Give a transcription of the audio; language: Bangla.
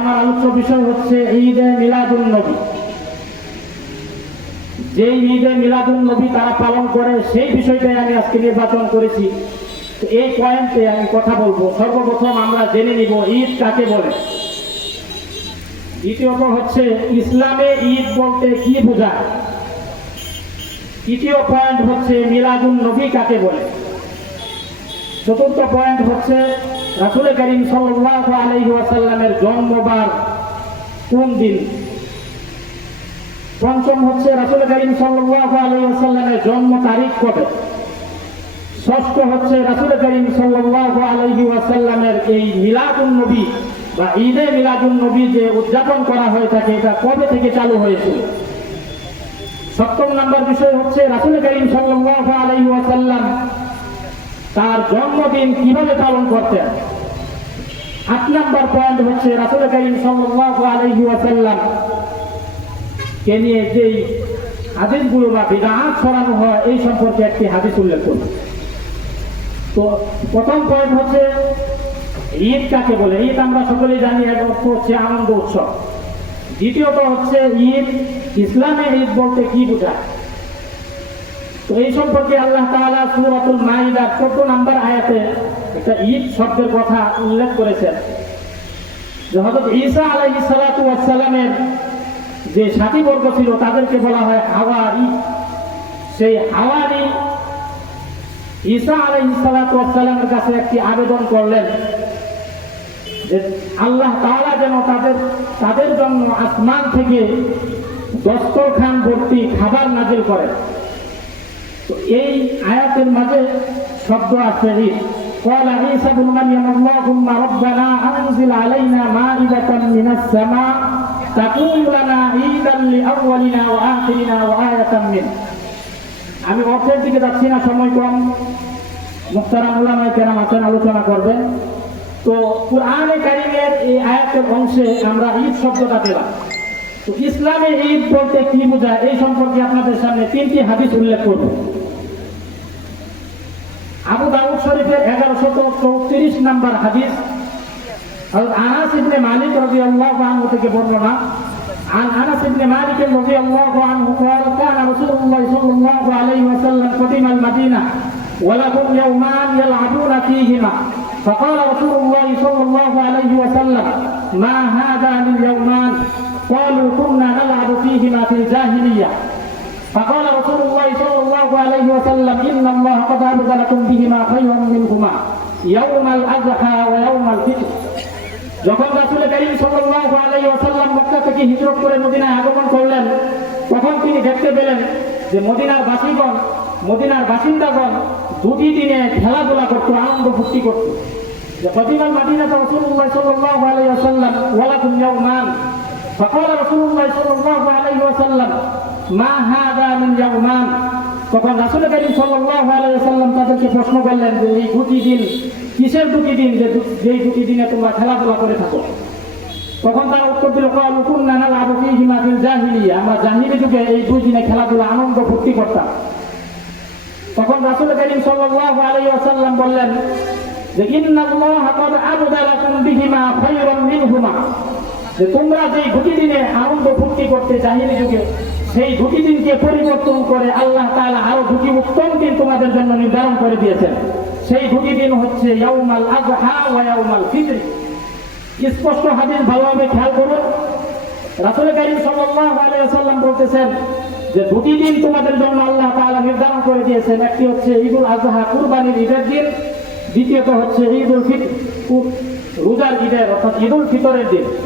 আমার আলোচ্য বিষয় হচ্ছে ঈদে মিলাদুন নবী। যেই ঈদে মিলাদুন নবী তারা পালন করে সেই বিষয়টাই আমি আজকে নির্বাচন করেছি। এই পয়েন্টে আমি কথা বলবো। সর্বপ্রথম আমরা জেনে নিব ঈদ কাকে বলে। দ্বিতীয়ত হচ্ছে ইসলামে ঈদ বলতে কি বোঝায়। তৃতীয় পয়েন্ট হচ্ছে মিলাদুন নবী কাকে বলে। চতুর্থ পয়েন্ট হচ্ছে রাসূল করিম সাল্লাল্লাহু আলাইহি ওয়াসাল্লামের জন্মবার কোন দিন। পঞ্চম হচ্ছে রাসূল করিম সাল্লাল্লাহু আলাইহি ওয়াসাল্লামের জন্ম তারিখ কবে। ষষ্ঠ হচ্ছে রাসূল করিম সাল্লাল্লাহু আলাইহি ওয়াসাল্লামের এই মিলাদুন নবী বা ঈদে মিলাদুন নবী যে উদযাপন করা হয়ে থাকে এটা কবে থেকে চালু হয়েছিল। সপ্তম নম্বর বিষয় হচ্ছে রাসূল করিম সাল্লাল্লাহু আলাইহি ওয়াসাল্লাম তার জন্মদিন কিভাবে পালন করতেন। ৮ নম্বর পয়েন্ট হচ্ছে রাসূল করিম সাল্লাল্লাহু আলাইহি ওয়াসাল্লাম কে নিয়ে যেই হাদিসগুলো বা বিদআত ছড়ানো হয় এই সম্পর্কে একটি হাদিস উল্লেখ করব। তো প্রথম পয়েন্ট হচ্ছে ঈদ কাকে বলে। ঈদ আমরা সকলেই জানি এর অর্থ হচ্ছে আনন্দ উৎসব। দ্বিতীয়ত হচ্ছে ঈদ ইসলামে ঈদ বলতে কি বোঝায়। তো এই সম্পর্কে আল্লাহ তাআলা সূরাতুল মাইদার ১৪ নম্বর আয়াতে একটা ঈদ শব্দের কথা উল্লেখ করেছেন। যে হযরত ঈসা আলাইহিস সালাতু ওয়াস সালামের যে সাথীবর্গ ছিল তাদেরকে বলা হয় হাওয়ারি। সেই হাওয়ারি ঈসা আলাইহিস সালাতু ওয়াস সালামের কাছে একটি আবেদন করলেন যে আল্লাহ তাআলা যেন তাদের জন্য আসমান থেকে দস্তরখান ভর্তি খাবার নাযিল করেন। তো এই আয়াতের মাঝে শব্দ আছে ঈদ। قال عيسى ابن مريم اللهم ربنا أنزل علينا مائدة من السماء تكون لنا عيدا لأولنا وآخرنا وآية منك। আমি অর্থের দিকে যাচ্ছি না, সময় কম। মুহতারাম উলামায়ে কেরাম আছেন, আলোচনা করবেন। তো কুরআনে কারীমের এই আয়াতের অংশে আমরা ঈদ শব্দটা পেলাম। তো ইসলামে ঈদ বলতে কি বোঝায় এই সম্পর্কে আপনাদের সামনে 3টি হাদিস উল্লেখ করব। আবু দাউদ শরীফের 1134 নম্বর হাদিস হযরত আনাস ইবনে মালিক রাদিয়াল্লাহু আনহু থেকে বর্ণনা। عن أنس بن مالك رضي الله عنه قال كان رسول الله صلى الله عليه وسلم قدم المدينة ولهم يومان يلعبون فيهما فقال رسول الله صلى الله عليه وسلم ما هذان اليومان قالوا كنا نلعب فيهما في الجاهلية فقال رسول الله صلى الله عليه وسلم إن الله قد أبدلكم بهما خيرا منهما يوم الأضحى ويوم الفطر। যখন রাসূল করিম সাল্লাল্লাহু আলাইহি ওয়াসাল্লাম মক্কা থেকে হিজরত করে মদিনায় আগমন করলেন তখন তিনি দেখতে পেলেন যে মদিনার বাসিন্দাগণ দুটি দিনে খেলাধুলা করত, আনন্দ ফুর্তি করত। যে কদিমাল মাদিনাতে রাসূলুল্লাহ সাল্লাল্লাহু আলাইহি ওয়াসাল্লাম ওয়ালাকুম ইয়াওমান ফাকালা রাসূলুল্লাহ সাল্লাল্লাহু আলাইহি ওয়াসাল্লাম মা হাদা মিন ইয়াওমান। তখন রাসূল করিম সাল্লাল্লাহু আলাইহি ওয়াসাল্লাম তাদেরকে প্রশ্ন করলেন যে এই দুটি দিন কিসের দুটি দিন যেই দুটি দিনে তোমরা খেলাধুলা করে থাকো। তখন তারা উত্তর দিল ক্বালু কুন্না নালআবু ফীহিমা ফিল জাহিলিয়া, আমরা জাহিলি যুগে এই দুই দিনে খেলাধুলা আনন্দ ফুর্তি করতাম। তখন রাসূল করিম সাল্লাল্লাহু আলাইহি ওয়াসাল্লাম বললেন যে ইন্নাল্লাহা ক্বাদ আবদালাকুম বিহিমা খায়রাম মিনহুমা, যে তোমরা যেই দুটি দিনে আনন্দ ফুর্তি করতে জাহিলি যুগে সেই দুটি দিনকে পরিবর্তন করে আল্লাহ তাআলা আরো দুটি উত্তম দিন তোমাদের জন্য নির্ধারণ করে দিয়েছেন। সেই দুটি দিন হচ্ছে ইয়াউমাল আযহা ওয়া ইয়াউমাল ফিতর। স্পষ্ট হাদিস ভালোভাবে খেয়াল করুন। রাসূল করিম সাল্লাল্লাহু আলাইহি ওয়াসাল্লাম বলতেছেন যে দুটি দিন তোমাদের জন্য আল্লাহ তাআলা নির্ধারণ করে দিয়েছেন। একটি হচ্ছে ঈদুল আযহা কুরবানির ঈদের দিন, দ্বিতীয়ত হচ্ছে ঈদুল ফিতর রোজার ঈদের অর্থাৎ ঈদুল ফিতরের দিন।